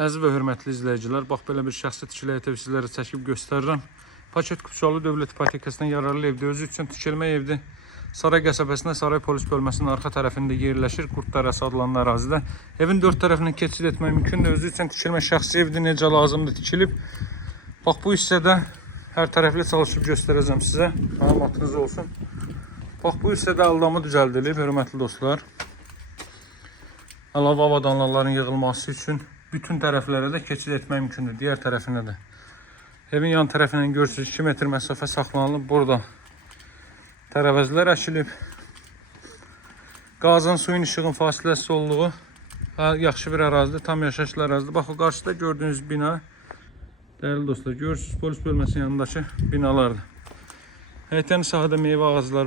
Əziz və hörmətli izləyicilər, bax belə bir şəxsi tikili ev sizlərə çəkib göstərirəm. Paket Kupçalı Dövlət İpotekasından yararlı evdir. Özü üçün tikilmə evdir. Saray qəsəbəsində Saray polis bölməsinin arxa tərəfində yerləşir. Qurtdarəsi adlanan ərazidə. Evin dörd tərəfindən keçid etmək mümkündür. Özü üçün tikilmə şəxsi evdir. Necə lazımdır tikilib. Bax bu hissədə hər tərəfli çalışıb göstərəcəm sizə. Məlumatınız olsun. Bax bu hissədə aldamı düzəldilib, hörmətli dostlar. Əlavə avadanlıqların yığılması üçün bütün tərəflərə də keçid etmək mümkündür. Digər tərəfinə də. Evin yan tərəfindən görürsünüz 2 metr məsafə saxlanılıb. Burada tərəvəzlər əkilib. Qazın, suyun, işığın fasiləsi olduğu yaxşı bir ərazidir. Tam yaşayışlı ərazidir. Bax o qarşıda gördüyünüz bina. Dəyərli dostlar, görürsünüz polis bölməsinin yanındakı binalardır. Həyətən sahədə meyvə ağacları,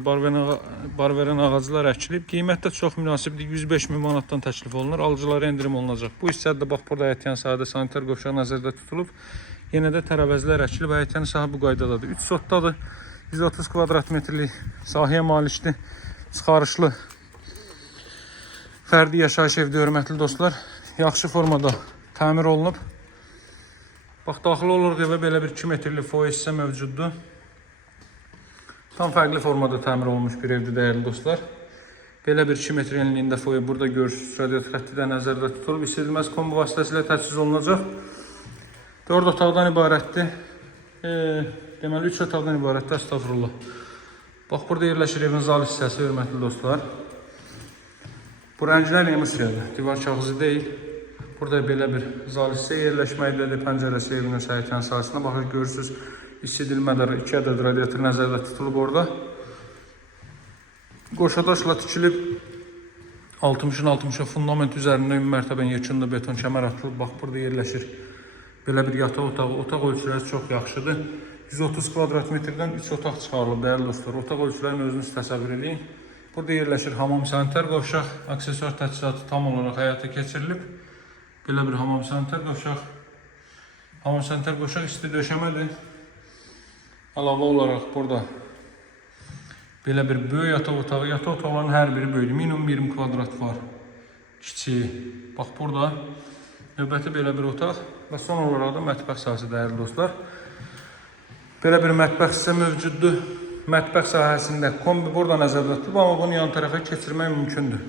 bar verən ağaclar əkilib. Qiymət də çox münasibdir. 105 min manatdan təklif olunur. Alıcılara endirim olunacaq. Bu hissədə bax burada həyətən sahədə sanitar qovşaq nəzərdə tutulub. Yenə də tərəvəzlər əkilib. Həyətən sahə bu qaydadadır. 3 sotdadır. 130 kvadrat metrlik sahəyə malikdir. Çıxarışlı fərdi yaşayış evdə, hörmətli dostlar. Yaxşı formada təmir olunub. Bax daxil oluruq evə, belə bir 2 metrlik foyer hissə mövcuddur. Tam fərqli formada təmir olunmuş bir evdir, dəyərli dostlar. Belə bir 2 metr enliyində foyer burada görürsünüz. Radiator xətti də nəzərdə tutulub. İstədilməz kombi vasitəsilə təchiz olunacaq. 4 otaqdan ibarətdir. Deməli 3 otaqdan ibarətdir, estağfurullah. Bax burada yerləşir evin zal hissəsi, hörmətli dostlar. Bu rənglər emulsiyadır, divar kağızı deyil. Burada belə bir zal hissə yerləşməkdədir. Pəncərəsi evinin həyətən sahəsində. Baxın görürsünüz. İstidilmədə 2 ədəd radiator nəzərdə tutulub orada. Qoşadaşla tikilib 60-60 fundament üzərində ümumi mərtəbən yekunda beton kəmər atılıb. Bax burada yerləşir belə bir yataq otağı. Otaq ölçüləri çox yaxşıdır. 130 kvadrat metrdən 3 otaq çıxarılıb, dəyərli dostlar. Otaq ölçülərini özünüz təsəvvür edin. Burada yerləşir hamam, sanitar qovşaq, aksesuar təchizatı tam olaraq həyata keçirilib. Belə bir hamam, sanitar qovşaq. Hamam, sanitar qovşaq isti döşəmədir. Əlavə olaraq burada belə bir böyük yataq otağı. Yataq otaqlarının hər biri böyüdür. Minimum 20 kvadrat var. Kiçiyi. Bax burada növbəti belə bir otaq və son olaraq da mətbəx sahəsi, dəyərli dostlar. Belə bir mətbəx hissə mövcuddur. Mətbəx sahəsində kombi burada nəzərdə tutulub, amma bunu yan tərəfə keçirmək mümkündür.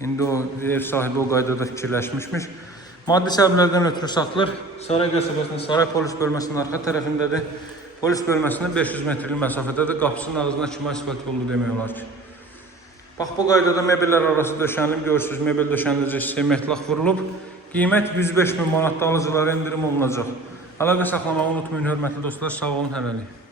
İndi o ev sahibi o qaydada fikirləşmişmiş. Maddi səbəblərdən ötürü saxlanılır. Saray qəsəbəsinin Saray polis bölməsinin arxa tərəfindədir. Polis bölməsində 500 metrlik məsafədədir. Qapısının ağzına kimi asfalt yolu demək olar ki. Bax bu qaydada mebellər arası döşənilib. Görürsünüz, mebel döşəndirici hissəyə metlaq vurulub. Qiymət 105 min manatda alıcılara endirim olunacaq. Əlaqə saxlamağı unutmayın, hörmətli dostlar. Sağ olun, hələlik.